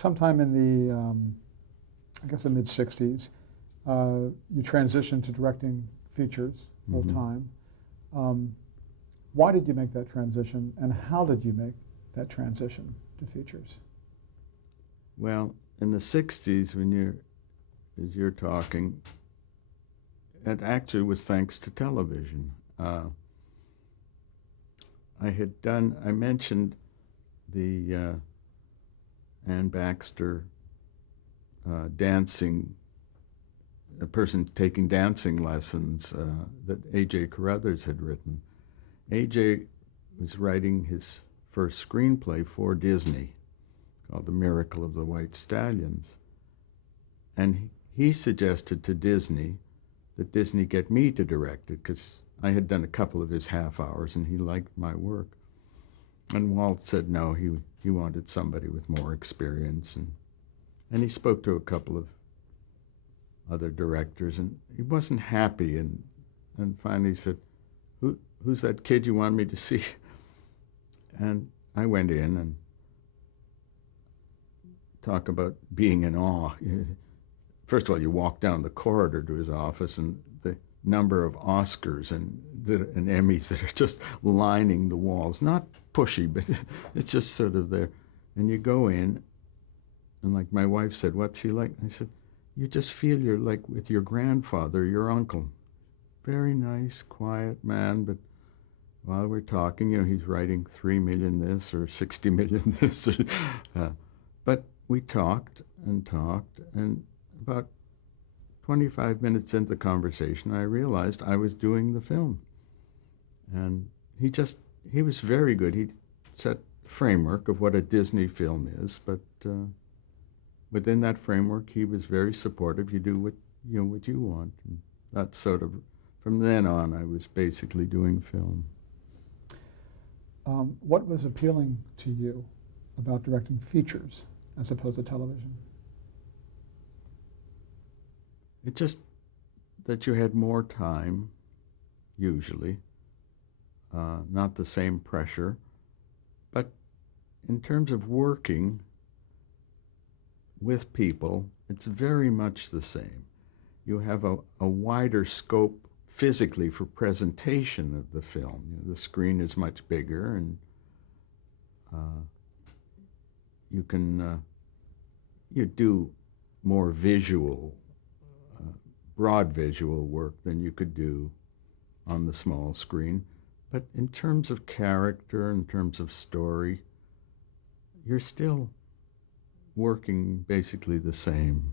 sometime in the, I guess, the mid-'60s, you transitioned to directing features full-time. Why did you make that transition, and how did you make that transition to features? Well, in the 60s, as you're talking, it actually was thanks to television. I mentioned the Ann Baxter dancing, a person taking dancing lessons that A.J. Carruthers had written. A.J. was writing his first screenplay for Disney called The Miracle of the White Stallions. And he suggested to Disney that Disney get me to direct it, because I had done a couple of his half hours and he liked my work. And Walt said no, he wanted somebody with more experience. And he spoke to a couple of other directors, and he wasn't happy. And finally said, who's that kid you want me to see? And I went in and talk about being in awe. First of all, you walk down the corridor to his office, and the number of Oscars and Emmys that are just lining the walls. Not pushy, but it's just sort of there. And you go in, and like my wife said, what's he like? I said, you just feel you're like with your grandfather, your uncle. Very nice, quiet man, but while we're talking, he's writing 3 million this or 60 million this. But we talked, and about 25 minutes into the conversation, I realized I was doing the film. And he was very good. He set the framework of what a Disney film is, but within that framework, he was very supportive. You do what you want. And that's sort of, from then on, I was basically doing film. What was appealing to you about directing features as opposed to television? It just that you had more time, usually, not the same pressure. But in terms of working with people, it's very much the same. You have a wider scope physically for presentation of the film. The screen is much bigger, and you do more visual, broad visual work than you could do on the small screen. But in terms of character, in terms of story, you're still working basically the same.